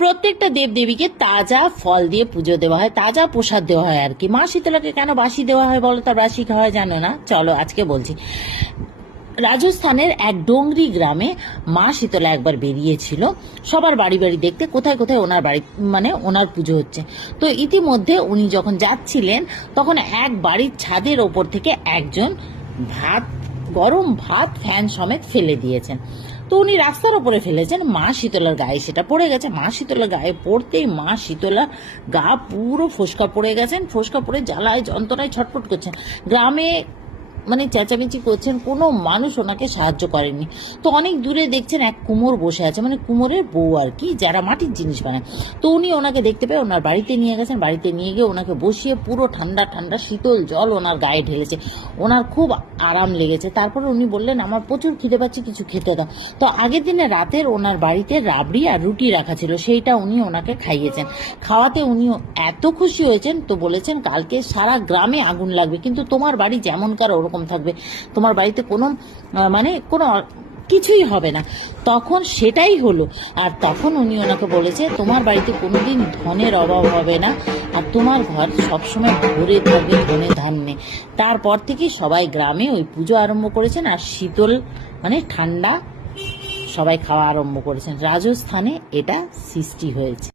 প্রত্যেকটা দেবদেবীকে তাজা ফল দিয়ে পুজো দেওয়া হয়, তাজা প্রসাদ দেওয়া হয় আর কি। মা শীতলাকে কেন বাসি দেওয়া হয় বলো তো? বাসি খাওয়া জানো না? চলো আজকে বলছি। রাজস্থানের এক ডোংরি গ্রামে মা শীতলা একবার বেরিয়েছিল সবার বাড়ি বাড়ি দেখতে কোথায় কোথায় ওনার বাড়ি মানে ওনার পুজো হচ্ছে। তো ইতিমধ্যে উনি যখন যাচ্ছিলেন তখন এক বাড়ির ছাদের ওপর থেকে একজন গরম ভাত ফ্যান সমেত ফেলে দিয়েছেন। তো উনি রাস্তার ওপরে ফেলেছেন, মা শীতলার গায়ে সেটা পড়ে গেছে। মা শীতলার গায়ে পড়তেই মা শীতলা গা পুরো ফোসকা পড়ে গেছেন, ফোসকা পড়ে জ্বালায় যন্ত্রণায় ছটফট করছেন। গ্রামে মানে চেঁচামেচি করছেন, কোনো মানুষ ওনাকে সাহায্য করেনি। তো অনেক দূরে দেখছেন এক কুমোর বসে আছে, মানে কুমোরের বউ আর কি, যারা মাটির জিনিস বানায়। তো উনি ওনাকে দেখতে পেয়ে ওনার বাড়িতে নিয়ে গেছেন, বাড়িতে নিয়ে গিয়ে ওনাকে বসিয়ে পুরো ঠান্ডা ঠান্ডা শীতল জল ওনার গায়ে ঢেলেছে। ওনার খুব আরাম লেগেছে। তারপরে উনি বললেন, আমার প্রচুর খিদে পাচ্ছে, কিছু খেতে দাও। তো আগের দিনে রাতের ওনার বাড়িতে রাবড়ি আর রুটি রাখা ছিল, সেইটা উনি ওনাকে খাইয়েছেন। খাওয়াতে উনি এত খুশি হয়েছেন, তো বলেছেন কালকে সারা গ্রামে আগুন লাগবে, কিন্তু তোমার বাড়ি যেমনকার ওরকম থাকবে, তোমার বাড়িতে কোনো মানে কোনো কিছুই হবে না। তখন সেটাই হলো। আর তখন উনি ওনাকে বলেছে, তোমার বাড়িতে কোনোদিন ধনের অভাব হবে না, আর তোমার ঘর সবসময় ভরে থাকবে ধনে ধান্যে। তারপর থেকে সবাই গ্রামে ওই পুজো আরম্ভ করেছেন, আর শীতল মানে ঠান্ডা সবাই খাওয়া আরম্ভ করেছেন। রাজস্থানে এটা সৃষ্টি হয়েছে।